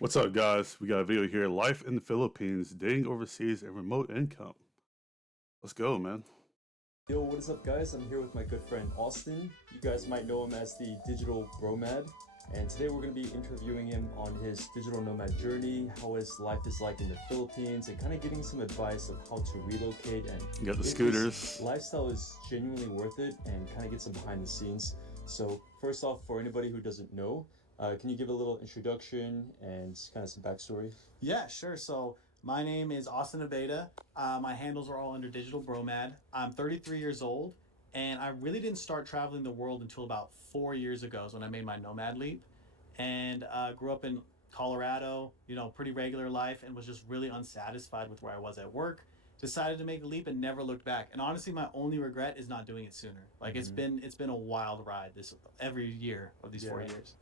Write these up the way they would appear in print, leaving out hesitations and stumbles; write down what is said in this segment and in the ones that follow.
What's up, guys? We got a video here. Life in the Philippines, dating overseas, and remote income. Let's go, man. Yo, what is up, guys? I'm here with my good friend Austin. You guys might know him as the digital Bromad. And today we're going to be interviewing him on his digital nomad journey, how his life is like in the Philippines, and kind of getting some advice of how to relocate and You got the if scooters. this lifestyle is genuinely worth it, and kind of get some behind the scenes. So first off, for anybody who doesn't know, can you give a little introduction and kind of some backstory? Yeah, sure. So my name is Austin Abeda. My handles are all under Digital Bromad. I'm 33 years old, and I really didn't start traveling the world until about 4 years ago, is when I made my nomad leap, and grew up in Colorado. Pretty regular life, and was just really unsatisfied with where I was at work. Decided to make the leap and never looked back. And honestly, my only regret is not doing it sooner. Like it's been a wild ride this every year of these 4 years.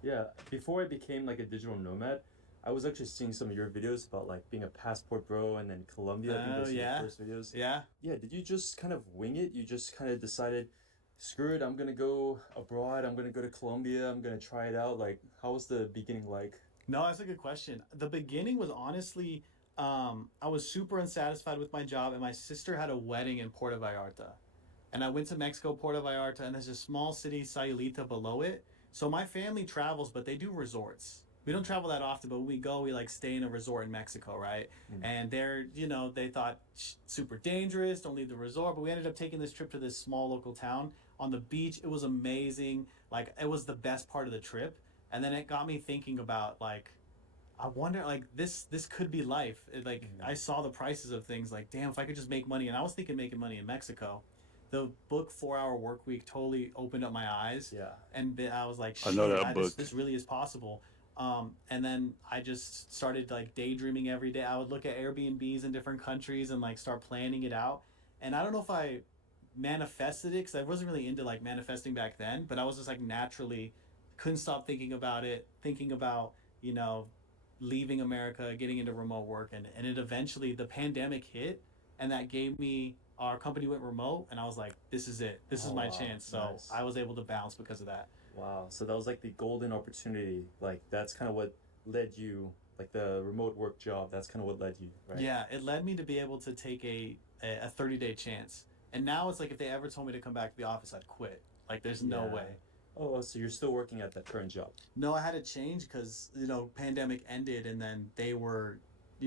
Yeah, before I became like a digital nomad, I was actually seeing some of your videos about like being a passport bro and then Colombia. I think Oh those were your yeah, first videos. yeah. Yeah, did you just kind of wing it? You just kind of decided, screw it, I'm gonna go abroad, I'm gonna go to Colombia, I'm gonna try it out. Like, how was the beginning like? No, that's a good question. The beginning was honestly, I was super unsatisfied with my job, and my sister had a wedding in Puerto Vallarta. And I went to Mexico, Puerto Vallarta, and there's a small city, Sayulita, below it. So my family travels, but they do resorts. We don't travel that often, but when we go, we like stay in a resort in Mexico, right? Mm. And they thought super dangerous, don't leave the resort. But we ended up taking this trip to this small local town on the beach. It was amazing. Like, it was the best part of the trip. And then it got me thinking about, like, I wonder, like, this could be life. I Mm. saw the prices of things, like, damn, if I could just make money. And I was thinking making money in Mexico. The book 4 Hour Work Week totally opened up my eyes, Yeah. and I was like, I know shit, that book. this really is possible. And then I just started like daydreaming every day. I would look at Airbnbs in different countries and like start planning it out. And I don't know if I manifested it, because I wasn't really into like manifesting back then, but I was just like naturally couldn't stop thinking about it, thinking about, you know, leaving America, getting into remote work. And it eventually, the pandemic hit, and that gave me, our company went remote, and I was like, this is it. This is Oh my wow, chance. So nice. I was able to bounce because of that. Wow. So that was like the golden opportunity. Like that's kind of what led you, like the remote work job, that's kind of what led you, right? Yeah, it led me to be able to take a 30-day chance. And now it's like, if they ever told me to come back to the office, I'd quit. Like, there's no Yeah. way. Oh, so you're still working at that current job? No, I had to change because, pandemic ended, and then they were,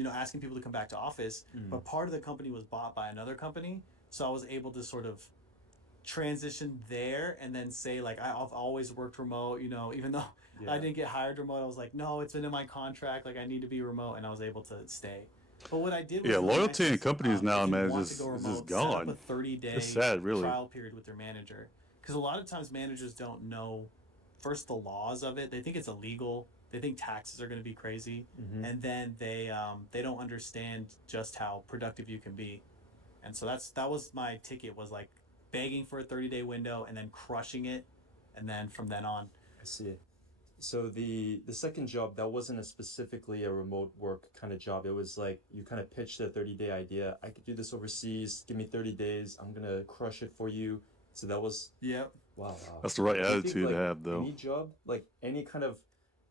asking people to come back to office. Mm. But part of the company was bought by another company. So I was able to sort of transition there and then say, like, I've always worked remote, even though I Yeah. didn't get hired remote. I was like, no, it's been in my contract. Like, I need to be remote. And I was able to stay. But what I did Yeah, was really nice loyalty in is, companies now, if you man, want to go is just remote, set up a gone. 30 It's day sad, really. trial period with your manager. Because a lot of times managers don't know, first, the laws of it. They think it's illegal. They think taxes are going to be crazy. Mm-hmm. And then they don't understand just how productive you can be. And so that was my ticket, was like begging for a 30-day window and then crushing it, and then from then on. I see. So the second job, that wasn't a specifically a remote work kind of job. It was like you kind of pitched a 30-day idea. I could do this overseas. Give me 30 days. I'm gonna crush it for you. So that was, Yep. wow, wow. That's the right Do you think attitude to like have, though. any job, like any kind of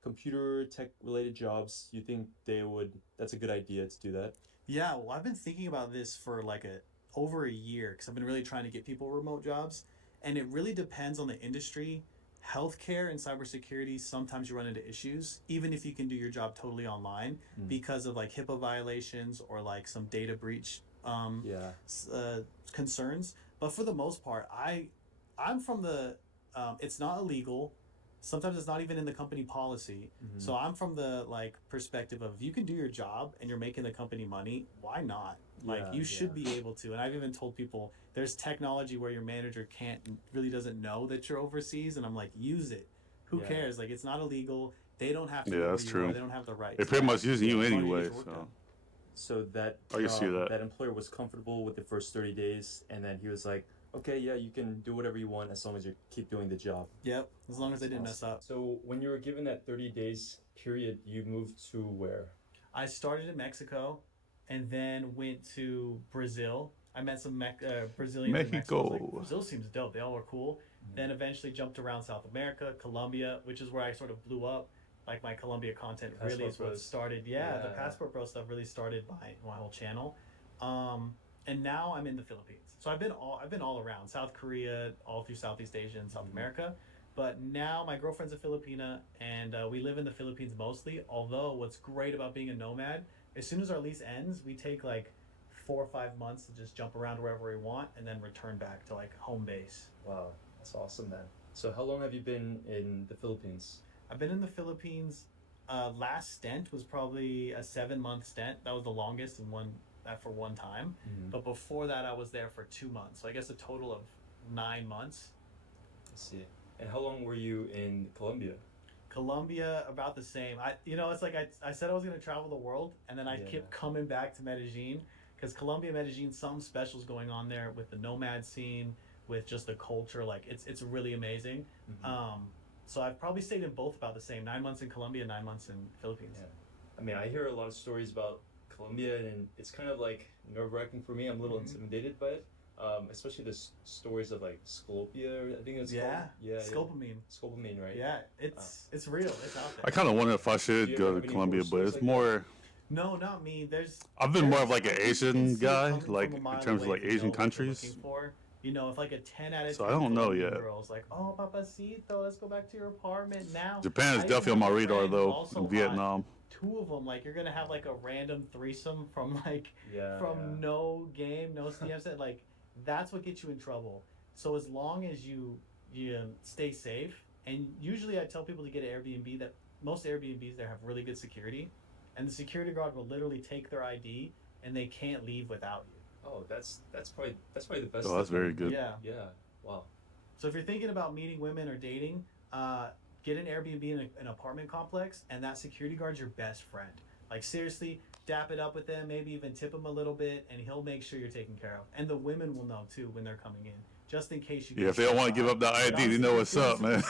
computer tech related jobs, you think that's a good idea to do that? Yeah, well, I've been thinking about this for like a over a year, because I've been really trying to get people remote jobs, and it really depends on the industry. Healthcare and cybersecurity, sometimes you run into issues, even if you can do your job totally online, Mm. because of like HIPAA violations or like some data breach Yeah. concerns. But for the most part, I'm from the, it's not illegal. Sometimes it's not even in the company policy. Mm-hmm. So I'm from the like perspective of, you can do your job and you're making the company money, why not? Like, Yeah, you should yeah. be able to. And I've even told people, there's technology where your manager can't, really doesn't know that you're overseas, and I'm like, use it. Who Yeah. cares? Like, it's not illegal. They don't have to Yeah, know where that's you are. true. They don't have the right They're to pretty much ask using you, you as long as you get anyway, your work so done. So I can see that. that employer was comfortable with the first 30 days, and then he was like, okay, yeah, you can do whatever you want as long as you keep doing the job. Yep, as long as they That's didn't mess awesome. up. So when you were given that 30 days period, you moved to where? I started in Mexico, and then went to Brazil. I met some Brazilians in Mexico. I was like, Mexico. Brazil seems dope. They all were cool. Mhm. Then eventually jumped around South America, Colombia, which is where I sort of blew up. like my Colombia content Passport really is what Bros. started. Yeah, the Passport Bro stuff really started my whole channel. And now I'm in the Philippines. So I've been all around South Korea, all through Southeast Asia and South America. But now my girlfriend's a Filipina, and we live in the Philippines mostly. Although what's great about being a nomad, as soon as our lease ends, we take like 4 or 5 months to just jump around wherever we want, and then return back to like home base. Wow, that's awesome, man. So how long have you been in the Philippines? I've been in the Philippines. Last stint was probably a 7 month stint. That was the longest in one for one time. But before that, I was there for 2 months. So I guess a total of 9 months. I see. And how long were you in Colombia? Colombia, about the same. It's like I said I was gonna travel the world, and then I kept coming back to Medellin because Colombia, Medellin, something special's going on there with the nomad scene, with just the culture. Like it's really amazing. So I've probably stayed in both about the same. 9 months in Colombia, 9 months in Philippines. Yeah. I mean, I hear a lot of stories about Colombia, and it's kind of like nerve-wracking for me. I'm a little intimidated by it, especially the stories of like Scopia, I think it's called. Yeah, Scopamine. Scopamine, right? Yeah, it's real. It's out there. I kind of wonder if I Do you should ever go have to any Colombia, horror but stories it's like more. No, not me. I've been more of like an You can Asian see it guy, coming like from a in mile terms of away like if you know Asian what you're countries. looking for. If like a 10 out of 10 So I don't know Colombian yet. girl's like, oh, papacito, let's go back to your apartment now. Japan is I even definitely on have my a radar friend who's though. also In hot. Vietnam. Two of them, like you're gonna have like a random threesome from no game, no CM set. Like that's what gets you in trouble. So as long as you stay safe, and usually I tell people to get an Airbnb. That most Airbnbs there have really good security, and the security guard will literally take their ID and they can't leave without you. Oh, that's probably the best. Oh, that's thing. very good. Yeah. Yeah. Wow. So if you're thinking about meeting women or dating, get an Airbnb in an apartment complex, and that security guard's your best friend. Like seriously, dap it up with them, maybe even tip him a little bit, and he'll make sure you're taken care of. And the women will know too when they're coming in, just in case you. Yeah, if they don't want to give up that ID, they know what's up, man.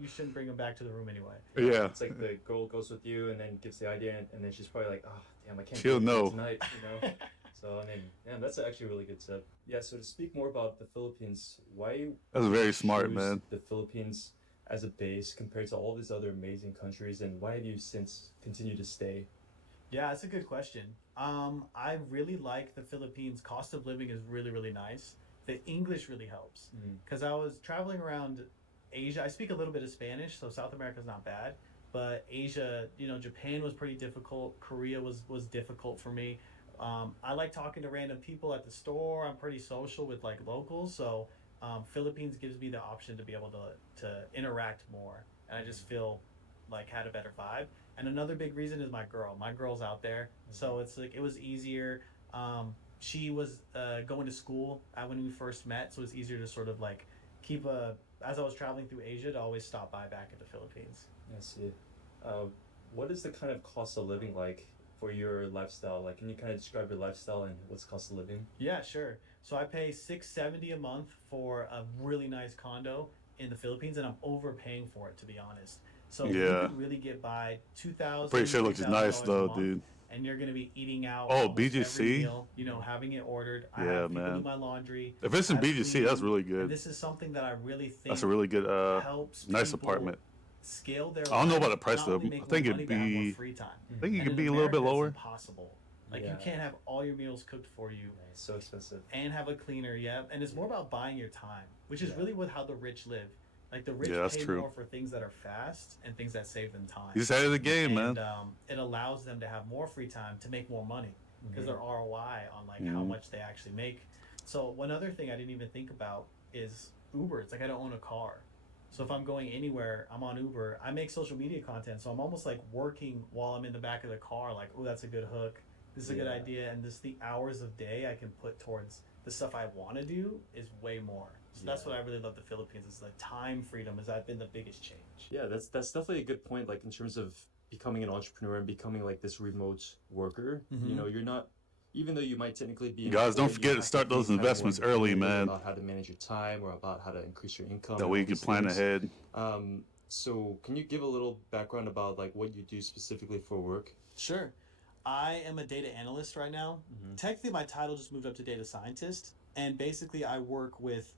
You shouldn't bring them back to the room anyway. Yeah. It's like the girl goes with you and then gives the idea, and then she's probably like, oh, damn, I can't She'll do it know. tonight, you know? So, I mean, damn, that's actually a really good tip. Yeah, so to speak more about the Philippines, why That's very choose smart, man. the Philippines as a base compared to all these other amazing countries, and why have you since continued to stay? Yeah, that's a good question. I really like the Philippines. Cost of living is really, really nice. The English really helps because I was traveling around Asia. I speak a little bit of Spanish, so South America's not bad. But Asia, Japan was pretty difficult. Korea was difficult for me. I like talking to random people at the store. I'm pretty social with like locals, so Philippines gives me the option to be able to interact more, and I just feel like had a better vibe. And another big reason is my girl. My girl's out there, so it's like it was easier. She was going to school when we first met, so it's easier to sort of like as I was traveling through Asia, to always stop by back at the Philippines. I see. What is the kind of cost of living like for your lifestyle? Like, can you kind of describe your lifestyle and what's cost of living? Yeah, sure. So I pay $670 a month for a really nice condo in the Philippines, and I'm overpaying for it, to be honest. So you can really get by $2,000. Pretty sure it looks nice though, dude. And you're gonna be eating out. Oh, almost every BGC? meal, having it ordered. I Yeah, have people man. do my laundry. If it's in I have BGC, cleaning, that's really and good. this is something that I really think That's a really good, helps nice people apartment. scale their. I don't know about the life, price not though. only I make think more it'd money, but have more be. free time. I think it And could in be a little bit America, lower. It's impossible. Like you Yeah. can't have all your meals cooked for you It's so expensive. and have a cleaner. Yeah, and it's more about buying your time, which is really how the rich live. Like the rich Yeah, that's pay true. more for things that are fast and things that save them time. You just ahead of the game, And man. it allows them to have more free time to make more money because their ROI on like how much they actually make. So one other thing I didn't even think about is Uber. It's like I don't own a car. So if I'm going anywhere, I'm on Uber. I make social media content, so I'm almost like working while I'm in the back of the car. Like, oh, that's a good hook. This is a good idea, and this the hours of day I can put towards the stuff I want to do is way more. So that's what I really love the Philippines is the time freedom. Has that been the biggest change? Yeah, that's definitely a good point. Like in terms of becoming an entrepreneur and becoming like this remote worker, you're not. Even though you might technically be, Guys, don't employed, you forget to have start be those kind of more investments early, independent man. About how to manage your time or about how to increase your income. That and way all you can these plan things. ahead. So can you give a little background about like what you do specifically for work? Sure. I am a data analyst right now. Technically, my title just moved up to data scientist. And basically, I work with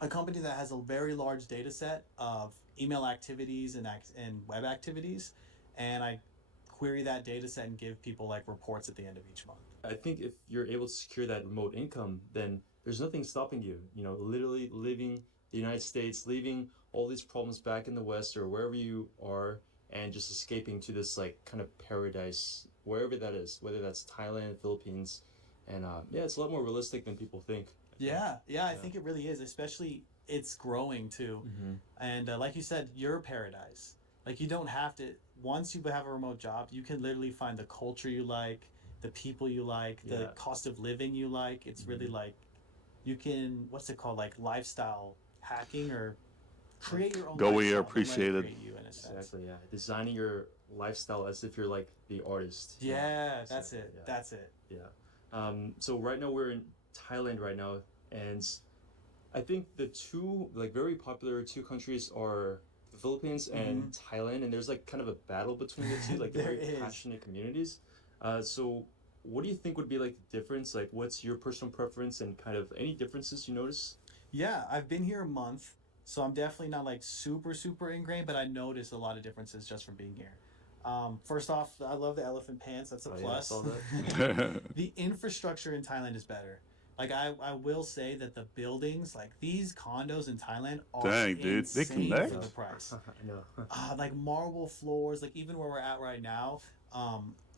a company that has a very large data set of email activities and web activities, and I query that data set and give people like reports at the end of each month. I think if you're able to secure that remote income, then there's nothing stopping you. You know, literally leaving the United States, leaving all these problems back in the West or wherever you are, and just escaping to this like kind of paradise, wherever that is, whether that's Thailand, Philippines, and yeah, it's a lot more realistic than people think. I think. Yeah, I think it really is, especially it's growing too. Mm-hmm. And like you said, your paradise. Like you don't have to. Once you have a remote job, you can literally find the culture you like, the people you like, the Yeah. cost of living you like. It's really like you can what's it called, like lifestyle hacking or create your own Go where you're lifestyle. Don't let it appreciated. create you in a sense. Exactly, yeah. Designing your lifestyle as if you're like the artist. Yeah, that's Exactly, it. yeah. That's it. Yeah. So right now we're in Thailand right now, and I think the two like very popular two countries are the Philippines and Thailand, and there's like kind of a battle between the two, like they're There very is. passionate communities. So what do you think would be like the difference? Like, what's your personal preference and kind of any differences you notice? Yeah, I've been here a month, so I'm definitely not like super ingrained, but I notice a lot of differences just from being here. First off, I love the elephant pants. That's a Oh, yeah, I plus. saw that. The infrastructure in Thailand is better. Like I will say that the buildings, like these condos in Thailand, are Dang, dude, they insane connect? for the price. I know. Like marble floors. Like even where we're at right now,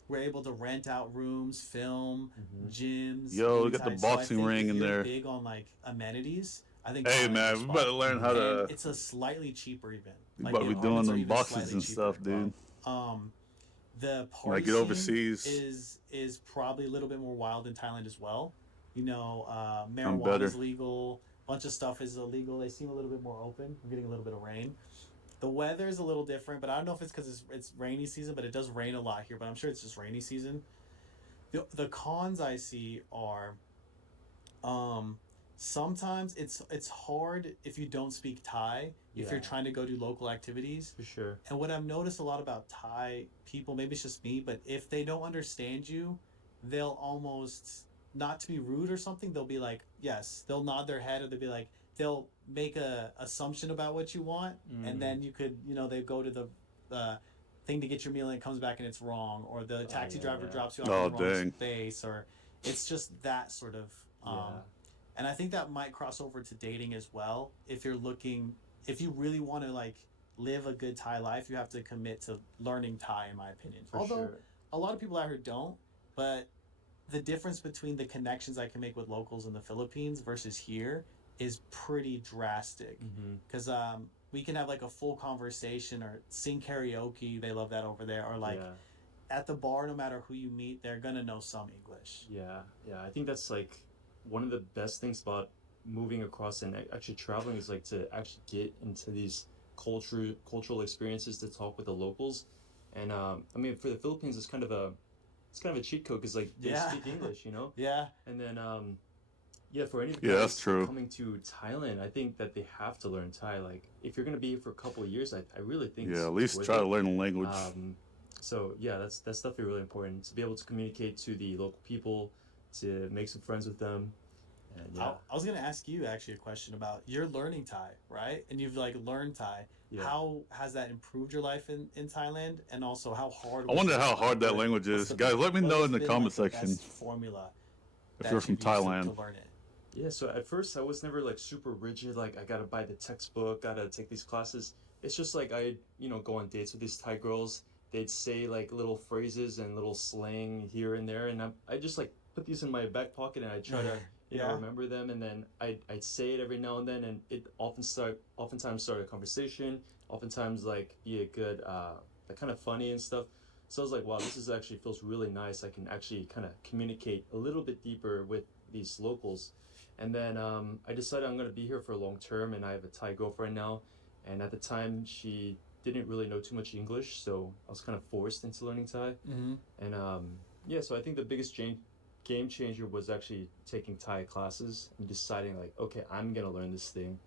we're able to rent out rooms, film, gyms. Yo, we got the anytime. So I boxing think ring if in you're there. big on like amenities, I think Hey Thailand's man, your we spot. better learn how to. And it's a slightly cheaper even. We Like about to the be doing apartments are them even boxes slightly and cheaper. stuff, dude. The When I party get scene overseas, is probably a little bit more wild in Thailand as well. You know, I'm marijuana better. is legal. Bunch of stuff is illegal. They seem a little bit more open. We're getting a little bit of rain. The weather is a little different, but I don't know if it's because it's rainy season, but it does rain a lot here. But I'm sure it's just rainy season. The cons I see are, sometimes it's hard if you don't speak Thai if you're Yeah. trying to go do local activities. For sure. And what I've noticed a lot about Thai people, maybe it's just me, but if they don't understand you, they'll almost, not to be rude or something, they'll be like, yes, they'll nod their head, or they'll be like, they'll make a assumption about what you want, and then you could, they go to the thing to get your meal and it comes back and it's wrong, or the taxi yeah, driver yeah. drops you off Oh, in the wrong dang. space, or it's just that sort of. Yeah. And I think that might cross over to dating as well. If you really want to like live a good Thai life, you have to commit to learning Thai, in my opinion. For Although sure. a lot of people out here don't, but the difference between the connections I can make with locals in the Philippines versus here is pretty drastic. Because we can have like a full conversation or sing karaoke. They love that over there. Or like Yeah. at the bar, no matter who you meet, they're gonna know some English. Yeah, yeah. I think that's like one of the best things about moving across and actually traveling is like to actually get into these cultural experiences to talk with the locals. And I mean, for the Philippines, it's kind of a cheat code because like they Yeah. speak English, you know. Yeah. And then yeah, for any Yeah, that's guys true. coming to Thailand, I think that they have to learn Thai. Like if you're gonna be here for a couple of years, I really think Yeah, it's at least worth try it. to learn the language. So yeah, that's definitely really important to be able to communicate to the local people, to make some friends with them, and yeah, I was gonna ask you actually a question about you're learning Thai, right? And you've like learned Thai. yeah. How has that improved your life in Thailand? And also, how hard? I was wonder it? how hard that What- language what's is. the- Guys, let me what know has in the been, comment like, the section best formula if that you're from you've used Thailand. to learn it. Yeah, so at first I was never like super rigid, like I gotta buy the textbook, gotta take these classes. It's just like go on dates with these Thai girls. They'd say like little phrases and little slang here and there, and I just like put these in my back pocket and I try to Yeah. remember them, and then I'd say it every now and then, and it oftentimes start a conversation, oftentimes like be a good like kind of funny and stuff. So I was like, wow, this is actually feels really nice. I can actually kind of communicate a little bit deeper with these locals. And then I decided I'm going to be here for a long term, and I have a Thai girlfriend now. And at the time, she didn't really know too much English, so I was kind of forced into learning Thai. Mm-hmm. And yeah, so I think the biggest game changer was actually taking Thai classes and deciding like, okay, I'm going to learn this thing.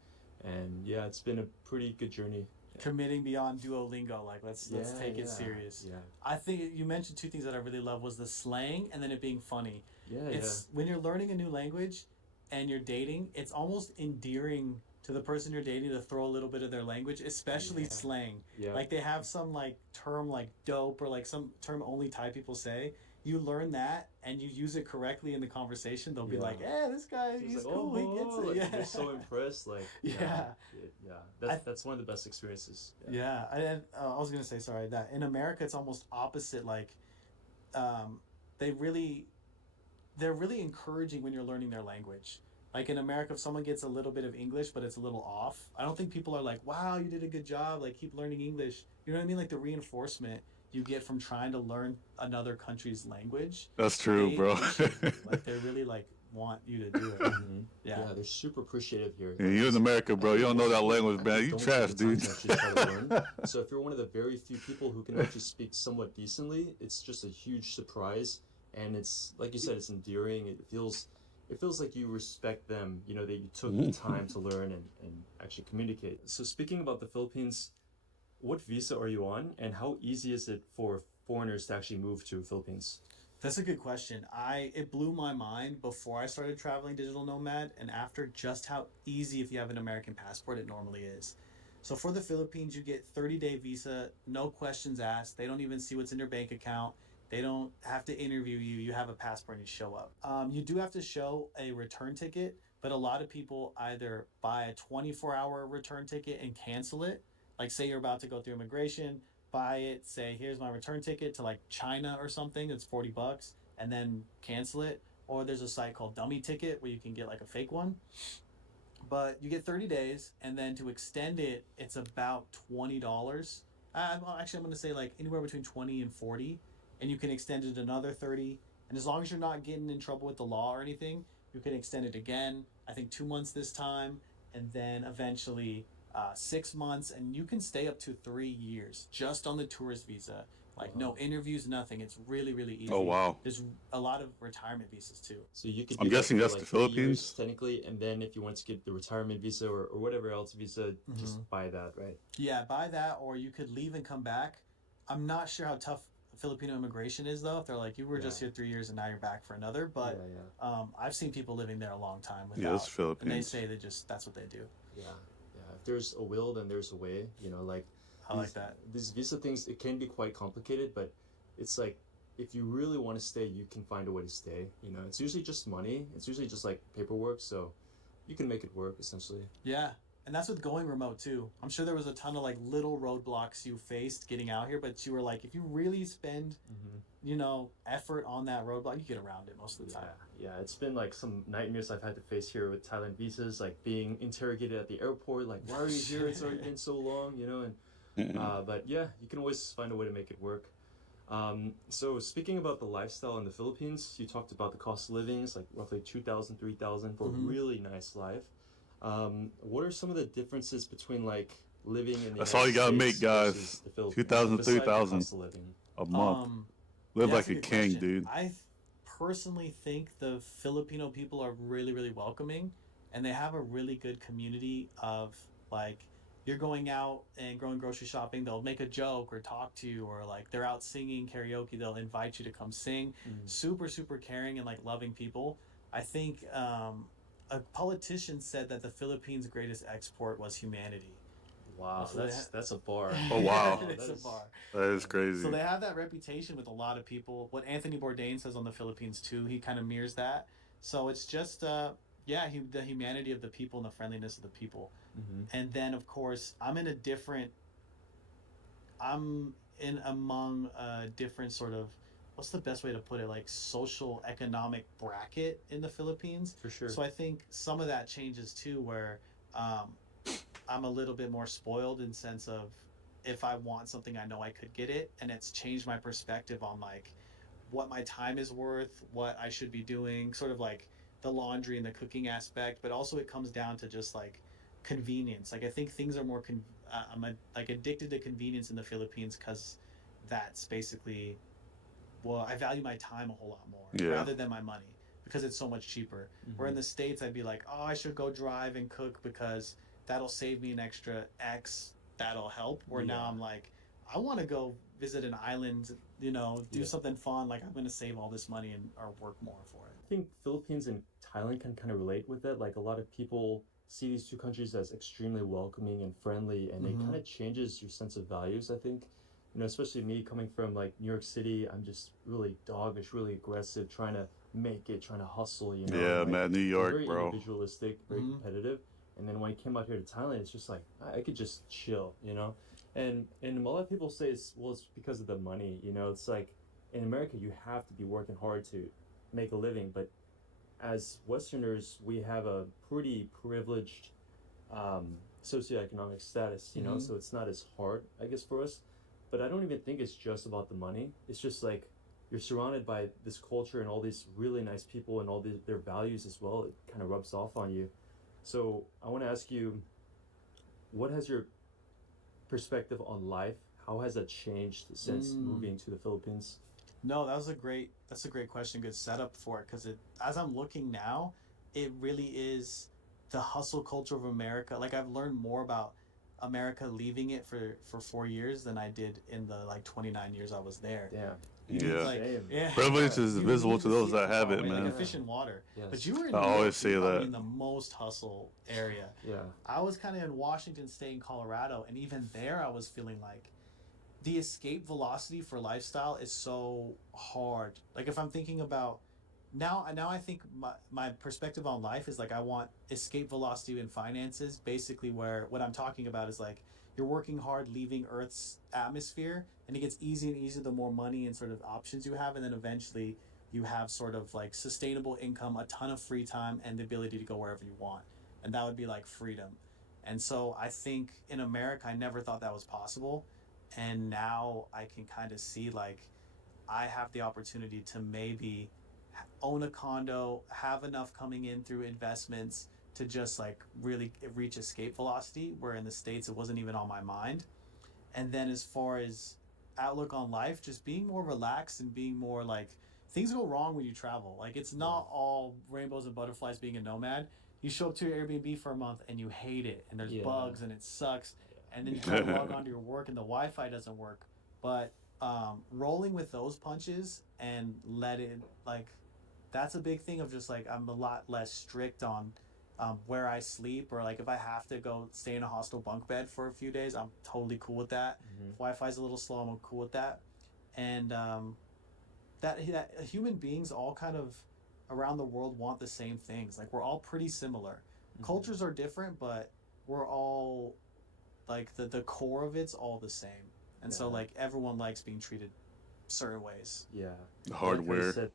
And yeah, it's been a pretty good journey. Committing beyond Duolingo, like let's take it serious. Yeah, I think you mentioned two things that I really love was the slang and then it being funny. yeah, It's when you're learning a new language and you're dating, it's almost endearing to the person you're dating to throw a little bit of their language, especially slang. Yeah. Like they have some like term like dope or like some term only Thai people say. You learn that and you use it correctly in the conversation, they'll be Yeah. like, "Yeah, this guy, He's he's like, cool, he gets it." like, Yeah, they're so impressed. Like, yeah, yeah. I, That's one of the best experiences. yeah. I was gonna say sorry that in America it's almost opposite. Like, um, they really they're really encouraging when you're learning their language. Like in America, if someone gets a little bit of English but it's a little off, I don't think people are like, "Wow, you did a good job. Like keep learning English." You know what I mean? Like the reinforcement you get from trying to learn another country's language, That's true, they bro. appreciate you. Like they really like want you to do it. Yeah. Yeah, they're super appreciative here. Yeah, you in America, bro. You don't know that language, man. You Don't trash, take the time dude. to actually try to learn. So if you're one of the very few people who can actually speak somewhat decently, it's just a huge surprise, and it's like you said, it's endearing. It feels like you respect them. You know, that you took the time to learn and actually communicate. So speaking about the Philippines, what visa are you on, and how easy is it for foreigners to actually move to Philippines? That's a good question. It blew my mind before I started traveling digital nomad and after just how easy if you have an American passport it normally is. So for the Philippines you get 30-day visa, no questions asked. They don't even see what's in your bank account. They don't have to interview you. You have a passport and you show up. You do have to show a return ticket, but a lot of people either buy a 24-hour return ticket and cancel it. Like say you're about to go through immigration, buy it, say here's my return ticket to like China or something, it's $40, and then cancel it. Or there's a site called Dummy Ticket where you can get like a fake one. But you get 30 days, and then to extend it, it's about $20. I'm going to say like anywhere between 20 and 40, and you can extend it another 30. And as long as you're not getting in trouble with the law or anything, you can extend it again. I think 2 months this time, and then eventually 6 months, and you can stay up to 3 years just on the tourist visa. Like no interviews, nothing. It's really, really easy. Oh, wow. There's a lot of retirement visas too. So you could. I'm do that guessing for, that's like, the 3 years, Philippines? technically, and then if you want to get the retirement visa or whatever else visa, just buy that, right? Yeah, buy that, or you could leave and come back. I'm not sure how tough Filipino immigration is though. If they're like, you were just here 3 years and now you're back for another, but I've seen people living there a long time without. Yeah, it's And they Philippines. say that's what they do. Yeah, yeah. If there's a will, then there's a way. You know, like I like that. These visa things, it can be quite complicated, but it's like if you really want to stay, you can find a way to stay. You know, it's usually just money. It's usually just like paperwork, so you can make it work essentially. Yeah. And that's with going remote too. I'm sure there was a ton of like little roadblocks you faced getting out here, but you were like, if you really spend, effort on that roadblock, you get around it most of the time. Yeah. It's been like some nightmares I've had to face here with Thailand visas, like being interrogated at the airport, like why are you here? It's already been so long, you know. And but yeah, you can always find a way to make it work. So speaking about the lifestyle in the Philippines, you talked about the cost of living. It's like roughly 2,000, 3,000 for a really nice life. What are some of the differences between like living in the That's United all you gotta States make, guys. versus the Philippines, 2,000, besides the 3,000 cost of living? a month. Live Yeah, like that's a good king, question. dude. I personally think the Filipino people are really, really welcoming, and they have a really good community of like you're going out and going grocery shopping, they'll make a joke or talk to you, or like they're out singing karaoke, they'll invite you to come sing. Super, super caring and like loving people. I think a politician said that the Philippines' greatest export was humanity. Wow, So that's a bar. Oh, wow. It's a bar. That is crazy. So they have that reputation with a lot of people. What Anthony Bourdain says on the Philippines too, he kind of mirrors that. So it's just the humanity of the people and the friendliness of the people. And then of course I'm in among a different sort of, what's the best way to put it, like social economic bracket in the Philippines. For sure. So I think some of that changes too, where I'm a little bit more spoiled in sense of if I want something, I know I could get it, and it's changed my perspective on like what my time is worth, what I should be doing, sort of like the laundry and the cooking aspect. But also it comes down to just like convenience. Like I think things are more like addicted to convenience in the Philippines because that's basically, well, I value my time a whole lot more rather than my money because it's so much cheaper. Where in the States I'd be like, oh, I should go drive and cook because that'll save me an extra X, that'll help. Where now I'm like, I want to go visit an island, do something fun. Like I'm going to save all this money or work more for it. I think Philippines and Thailand can kind of relate with that. Like a lot of people see these two countries as extremely welcoming and friendly, and it kind of changes your sense of values, I think. Especially me coming from like New York City, I'm just really doggish, really aggressive, trying to make it, trying to hustle, Yeah, and like man, New I'm York, very bro. individualistic, very competitive. And then when I came out here to Thailand, it's just like I could just chill. And a lot of people say it's because of the money. It's like in America you have to be working hard to make a living, but as Westerners we have a pretty privileged socioeconomic status, so it's not as hard, I guess, for us. But I don't even think it's just about the money. It's just like you're surrounded by this culture and all these really nice people and all their values as well. It kind of rubs off on you. So I want to ask you, what has your perspective on life? How has that changed since moving to the Philippines? No, that's a great question, good setup for it, because as I'm looking now, it really is the hustle culture of America. Like I've learned more about America leaving it for 4 years than I did in the like 29 years I was there. Yeah. Yeah. Like, Same. yeah. Privilege is You visible need to to those see it that from have far it, away, like man. a fish in water. Yes. But you were in I New always York, say you're probably that. in the most hustle area. Yeah. I was kind of in Washington State and Colorado, and even there I was feeling like the escape velocity for lifestyle is so hard. Like if I'm thinking about now I think my perspective on life is like I want escape velocity in finances, basically where what I'm talking about is like you're working hard leaving Earth's atmosphere, and it gets easier and easier the more money and sort of options you have, and then eventually you have sort of like sustainable income, a ton of free time, and the ability to go wherever you want. And that would be like freedom. And so I think in America I never thought that was possible, and now I can kind of see like I have the opportunity to maybe own a condo, have enough coming in through investments to just like really reach escape velocity, where in the States it wasn't even on my mind. And then as far as outlook on life, just being more relaxed and being more like things go wrong when you travel. Like it's not all rainbows and butterflies being a nomad. You show up to your Airbnb for a month and you hate it, and there's bugs and it sucks, and then you try to log on to your work and the Wi-Fi doesn't work. But rolling with those punches and let it like that's a big thing of just like I'm a lot less strict on where I sleep, or like if I have to go stay in a hostel bunk bed for a few days, I'm totally cool with that. If Wi-Fi's a little slow, I'm cool with that. And that human beings all kind of around the world want the same things. Like we're all pretty similar. Cultures are different, but we're all like the core of it's all the same. And so like everyone likes being treated certain ways. Yeah. The hardware. Swift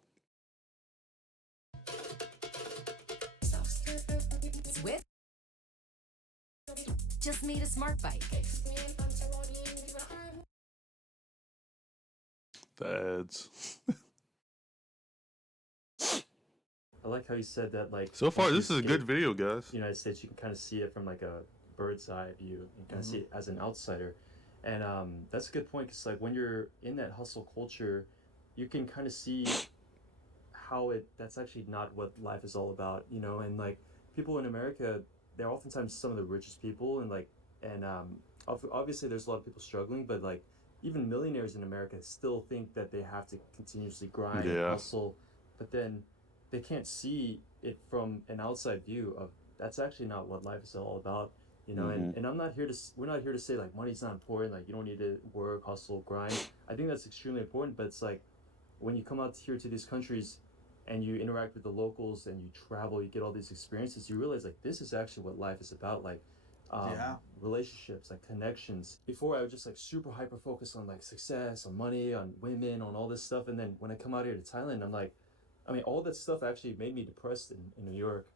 just made a smart bike. The ads. I like how you said that, like, So far, once you this is a good escape video, guys. the United States, you can kind of see it from like a bird's eye view. You kind of see it as an outsider, and that's a good point, because like when you're in that hustle culture, you can kind of see how that's actually not what life is all about, and like people in America, they're oftentimes some of the richest people, and like obviously there's a lot of people struggling, but like even millionaires in America still think that they have to continuously grind and hustle, but then they can't see it from an outside view of that's actually not what life is all about, and we're not here to say like money's not important, like you don't need to work, hustle, grind. I think that's extremely important, but it's like when you come out here to these countries and you interact with the locals and you travel, you get all these experiences, you realize like this is actually what life is about, like relationships, like connections. Before I was just like super hyper focused on like success, on money, on women, on all this stuff, and then when I come out here to Thailand, I'm like, I mean, all that stuff actually made me depressed in New York.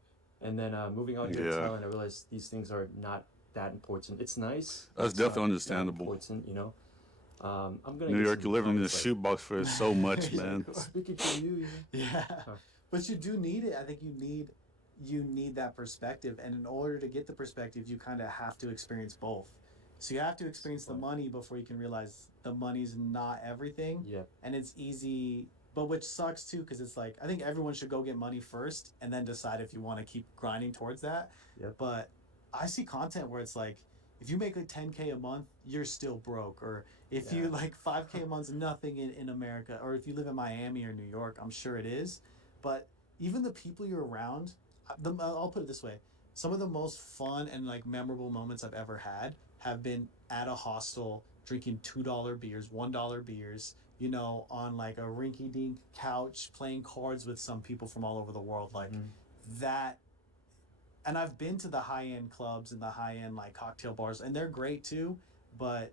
And then moving out here to Thailand, I realized these things are not that important. It's nice. That's definitely understandable. Important, I'm gonna New York, you're living in a shoebox for so much, man. Speaking for you, Yeah, but you do need it. I think you need that perspective, and in order to get the perspective, you kind of have to experience both. So you have to experience the money before you can realize the money's not everything. Yeah. And it's easy, but which sucks too, because it's like I think everyone should go get money first and then decide if you want to keep grinding towards that. Yep. But I see content where it's like if you make like 10K a month, you're still broke, or if you like 5K a month's nothing in America, or if you live in Miami or New York, I'm sure it is. But even the people you're around, I'll put it this way. some of the most fun and like memorable moments I've ever had have been at a hostel drinking $2 beers, $1 beers, you know, on like a rinky dink couch playing cards with some people from all over the world. Like that. And I've been to the high end clubs and the high end like cocktail bars, and they're great too. But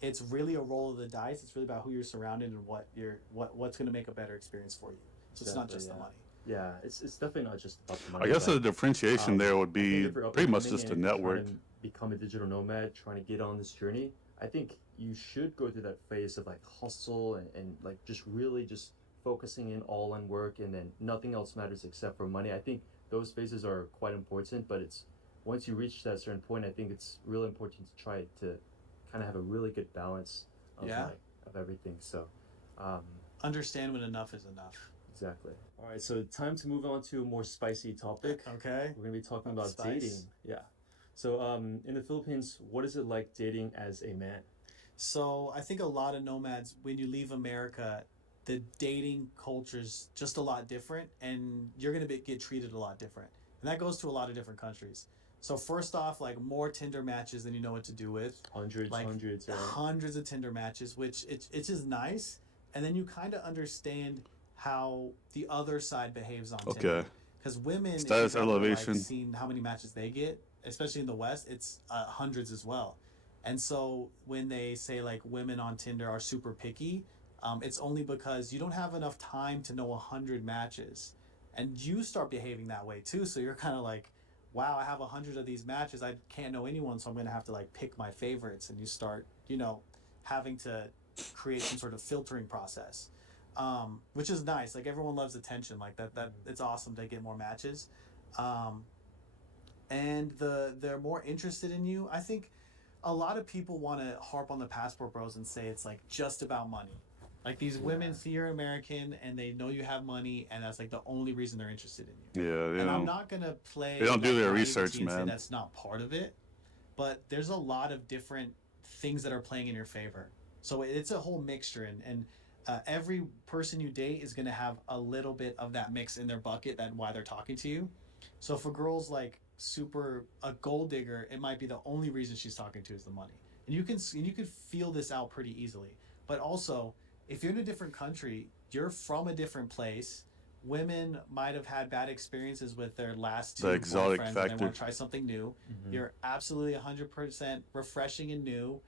it's really a roll of the dice. It's really about who you're surrounded and what's going to make a better experience for you. So it's not just the money. Yeah, it's definitely not just about the money. I guess the differentiation there would I think be if you're pretty much up-and-coming just the and you're network. trying to become a digital nomad, trying to get on this journey, I think you should go through that phase of like hustle and like just really just focusing in all on work, and then nothing else matters except for money. I think those phases are quite important, but it's once you reach that certain point, I think it's really important to try to kind of have a really good balance of of everything. So Understand when enough is enough. exactly. All right, so time to move on to a more spicy topic. Okay. We're gonna be talking about Spice. dating. Yeah. So in the Philippines, what is it like dating as a man? So I think a lot of nomads, when you leave America, the dating culture's just a lot different, and you're gonna get treated a lot different, and that goes to a lot of different countries. So first off, like more Tinder matches than you know what to do with, Hundreds, like hundreds. Yeah. hundreds of Tinder matches, which it's just nice, and then you kind of understand how the other side behaves on Tinder. Okay. Because women, if Status you've ever, elevation. like, seen how many matches they get, especially in the West, it's hundreds as well. And so when they say like women on Tinder are super picky, it's only because you don't have enough time to know 100 matches, and you start behaving that way too. So you're kind of like, wow, I have 100 of these matches. I can't know anyone, so I'm gonna have to like pick my favorites, and you start, you know, having to create some sort of filtering process, which is nice. Like everyone loves attention, like that. It's awesome to get more matches, and they're more interested in you. I think a lot of people want to harp on the passport bros and say it's like just about money. Like these women see you're American and they know you have money, and that's like the only reason they're interested in you. Yeah, And I'm not gonna play. they don't do like, their naivety research, and say man. that's not part of it, but there's a lot of different things that are playing in your favor. So it's a whole mixture, and every person you date is gonna have a little bit of that mix in their bucket. That why they're talking to you. So for girls like super a gold digger, it might be the only reason she's talking to is the money, and you can feel this out pretty easily. But also, if you're in a different country, you're from a different place. Women might have had bad experiences with their last two The exotic boyfriends, and factor. they want to try something new. You're absolutely 100% refreshing and new.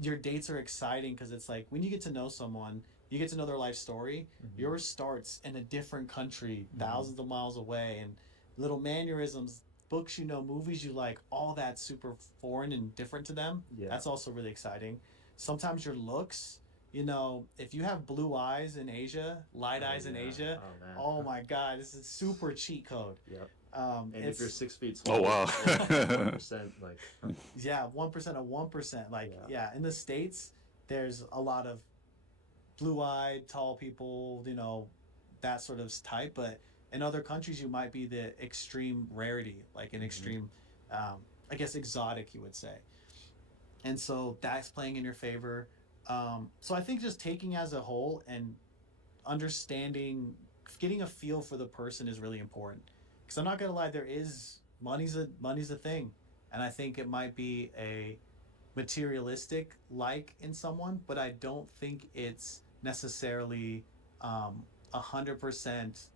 Your dates are exciting because it's like when you get to know someone, you get to know their life story. Yours starts in a different country, thousands of miles away, and little mannerisms, books you know, movies you like, all that super foreign and different to them. Yeah. That's also really exciting. Sometimes your looks, you know, if you have blue eyes in Asia, light eyes in Asia, oh my God, this is super cheat code. Yep. And And if you're 6 feet Oh, tall, wow. 1%, like yeah, 1% of 1%. Like, yeah, in the States, there's a lot of blue-eyed, tall people, you know, that sort of type. But in other countries, you might be the extreme rarity, like an extreme, I guess, exotic, you would say. And so that's playing in your favor. So I think just taking as a whole and understanding, getting a feel for the person is really important. Because I'm not gonna lie, there is money's a thing, and I think it might be a materialistic like in someone, but I don't think it's necessarily 100%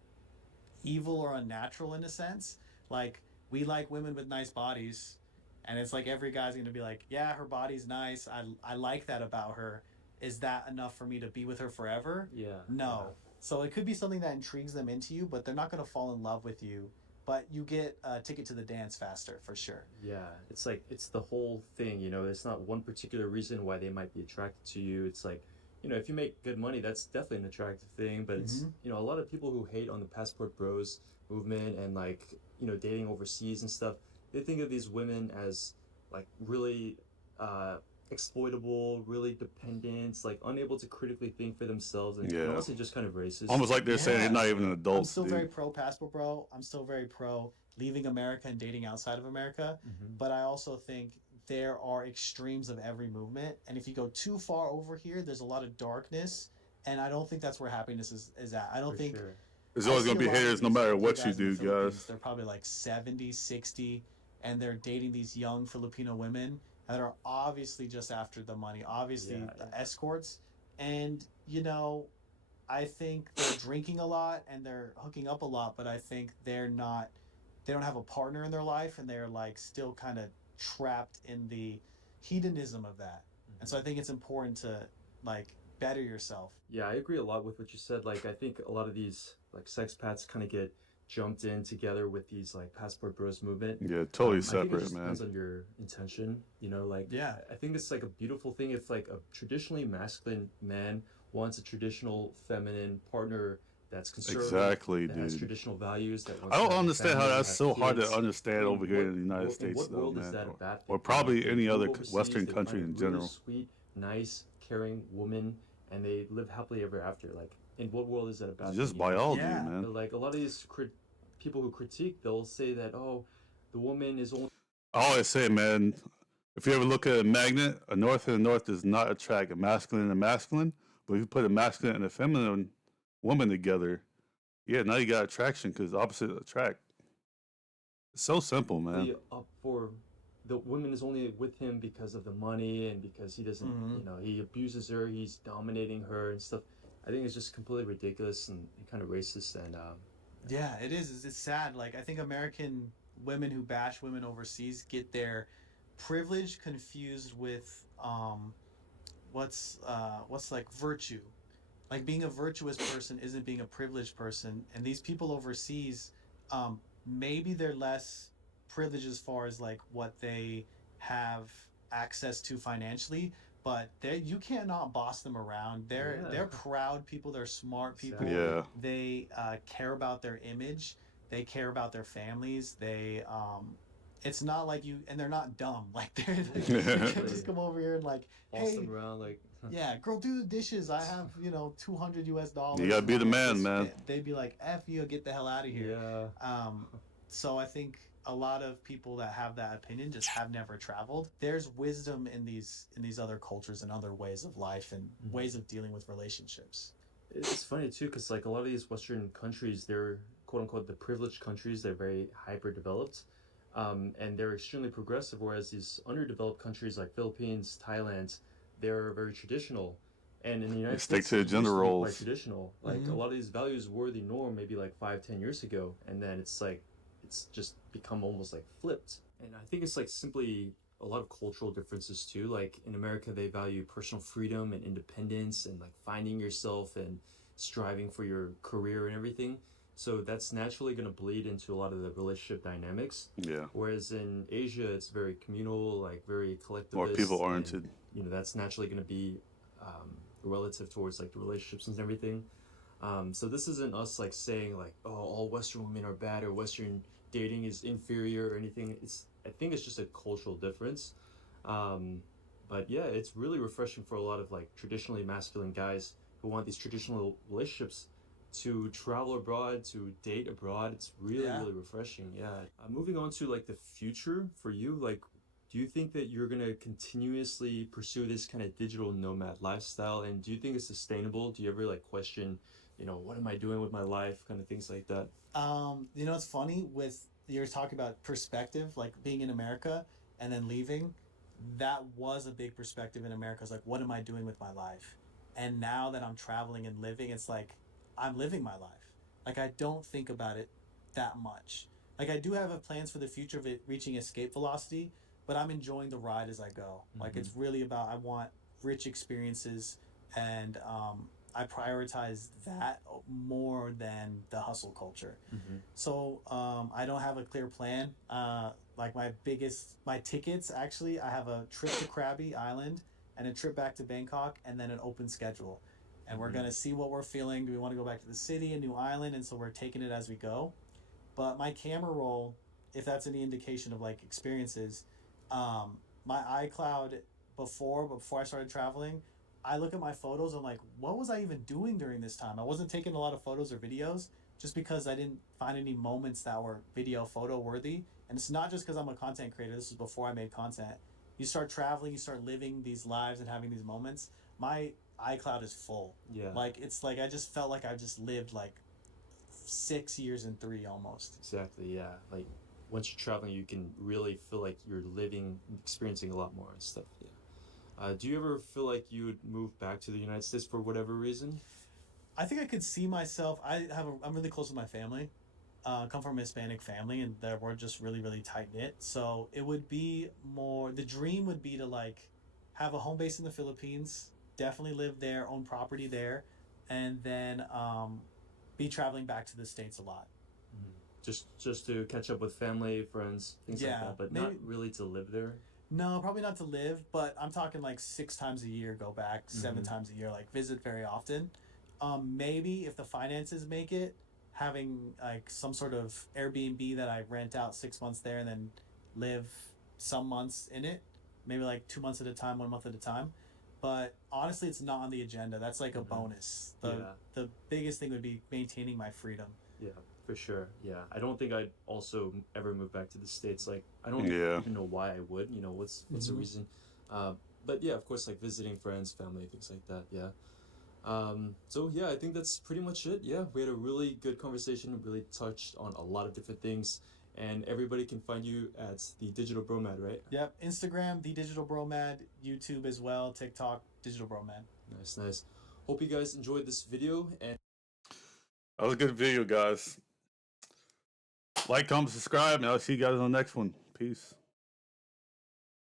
evil or unnatural in a sense. Like we like women with nice bodies, and it's like every guy's gonna be like, yeah, her body's nice. I like that about her. Is that enough for me to be with her forever? yeah. No. So it could be something that intrigues them into you, but they're not going to fall in love with you. But you get a ticket to the dance faster, for sure. Yeah, it's like it's the whole thing, you know. It's not one particular reason why they might be attracted to you. It's like, you know, if you make good money, that's definitely an attractive thing. But it's, you know, a lot of people who hate on the passport bros movement and like, you know, dating overseas and stuff, they think of these women as like really exploitable, really dependent, like unable to critically think for themselves, and Yeah. honestly just kind of racist. Almost like they're saying they're not even an adult. I'm still dude. very pro passport bro. I'm still very pro leaving America and dating outside of America. But I also think there are extremes of every movement. And if you go too far over here, there's a lot of darkness. And I don't think that's where happiness is at. I don't For think sure. There's I always see gonna a be lot of haters no these matter older what you guys in the do, Philippines. guys. They're probably like 70, 60, and they're dating these young Filipino women that are obviously just after the money, obviously Yeah, the yeah. escorts. And, you know, I think they're drinking a lot and they're hooking up a lot, but I think they don't have a partner in their life and they're like still kind of trapped in the hedonism of that. And so I think it's important to like better yourself. Yeah, I agree a lot with what you said. Like, I think a lot of these like sex pats kind of get jumped in together with these like passport bros movement. Yeah, totally I think it separate, just man. depends on your intention. You know, like Yeah. I think it's like a beautiful thing if like a traditionally masculine man wants a traditional feminine partner that's conservative, Exactly, that has dude. traditional values, that I wants to don't have a understand how family, that's have so hard to kids. understand I mean, over here in the United in States, what though, world is man. that a bad Or thing? You know, probably they any move other overseas, Western they country find a in really general. sweet, nice, caring woman, and they live happily ever after. Like, in what world is that a bad It's thing? just You know? biology, Yeah. man. But like a lot of these people who critique, they'll say that oh, the woman is only I always say, man, if you ever look at a magnet, a north and a north does not attract a masculine and a masculine. But if you put a masculine and a feminine woman together, yeah, now you got attraction because opposites attract. It's so simple, man. up for the woman is only with him because of the money and because he doesn't, Mhm. you know, he abuses her, he's dominating her and stuff. I think it's just completely ridiculous and kind of racist and Yeah, it is. It's sad. Like I think American women who bash women overseas get their privilege confused with what's like virtue. Like being a virtuous person isn't being a privileged person. And these people overseas, maybe they're less privileged as far as like what they have access to financially, but they you cannot boss them around. They're yeah, proud people. They're smart people. exactly. Yeah. They care about their image. They care about their families. It's not like you, and they're not dumb. Like you can't just come over here and like, Boss hey, them around like yeah, girl, do the dishes. I have, $200 US. You gotta be the Mom, man, man. They'd be like, F you, get the hell out of here. yeah. So I think a lot of people that have that opinion just have never traveled. There's wisdom in these other cultures and other ways of life and ways of dealing with relationships. It's funny too because like a lot of these Western countries, they're quote unquote the privileged countries. They're very hyper developed, and they're extremely progressive. Whereas these underdeveloped countries like Philippines, Thailand, they're very traditional. And in the United Stick States, to the it used gender to be quite roles. traditional. Like a lot of these values were the norm maybe like 5, 10 years ago, and then it's like it's just become almost like flipped. And I think it's like simply a lot of cultural differences too. Like in America, they value personal freedom and independence and like finding yourself and striving for your career and everything. So that's naturally going to bleed into a lot of the relationship dynamics. Yeah. Whereas in Asia, it's very communal, like very collectivist. More people and, oriented. you know, that's naturally going to be relative towards like the relationships and everything. So this isn't us like saying like, oh, all Western women are bad or Western dating is inferior or anything. I think it's just a cultural difference. But yeah, it's really refreshing for a lot of like traditionally masculine guys who want these traditional relationships to travel abroad, to date abroad. It's really, Yeah. really refreshing. Yeah. Moving on to like the future for you, like, do you think that you're gonna continuously pursue this kind of digital nomad lifestyle? And do you think it's sustainable? Do you ever like question, what am I doing with my life? Kind of things like that. It's funny with you're talking about perspective, like being in America and then leaving. That was a big perspective in America. It's like, what am I doing with my life? And now that I'm traveling and living, it's like I'm living my life. Like I don't think about it that much. Like I do have plans for the future of it reaching escape velocity, but I'm enjoying the ride as I go. Like it's really about I want rich experiences, and I prioritize that more than the hustle culture. So I don't have a clear plan. Like my tickets actually, I have a trip to Krabi Island and a trip back to Bangkok, and then an open schedule. And we're gonna see what we're feeling. Do we want to go back to the city, a new island? And so we're taking it as we go. But my camera roll, if that's any indication of like experiences, my iCloud before I started traveling, I look at my photos. I'm like, what was I even doing during this time? I wasn't taking a lot of photos or videos just because I didn't find any moments that were video photo worthy. And it's not just because I'm a content creator. This was before I made content. You start traveling, you start living these lives and having these moments. My iCloud is full. Yeah. Like it's like I just felt like I just lived like 6 years and 3 almost. Exactly, yeah. Like once you're traveling, you can really feel like you're living, experiencing a lot more and stuff. Yeah. Do you ever feel like you would move back to the United States for whatever reason? I think I could see myself. I'm really close with my family. Come from a Hispanic family, and we're just really really tight knit. So it would be more. The dream would be to like have a home base in the Philippines. Definitely live there, own property there, and then be traveling back to the States a lot. Mhm. Just to catch up with family, friends, things like Yeah, that, but maybe. not really to live there. No, probably not to live, but I'm talking like 6 times a year, go back, 7 times a year, like visit very often. Maybe if the finances make it, having like some sort of Airbnb that I rent out 6 months there and then live some months in it, maybe like 2 months at a time, 1 month at a time. But honestly, it's not on the agenda. That's like a bonus. Yeah. The biggest thing would be maintaining my freedom. Yeah, for sure. Yeah, I don't think I'd also ever move back to the States. Like, I don't Yeah. even know why I would. You know, what's the reason? But yeah, of course, like visiting friends, family, things like that. Yeah. So yeah, I think that's pretty much it. Yeah, we had a really good conversation. Really touched on a lot of different things, and everybody can find you at the Digital Bromad, right? Yep, Instagram, the Digital Bromad, YouTube as well, TikTok, Digital Bromad. Nice, nice. Hope you guys enjoyed this video, and That was a good video, guys. Like, comment, subscribe, and I'll see you guys on the next one. Peace.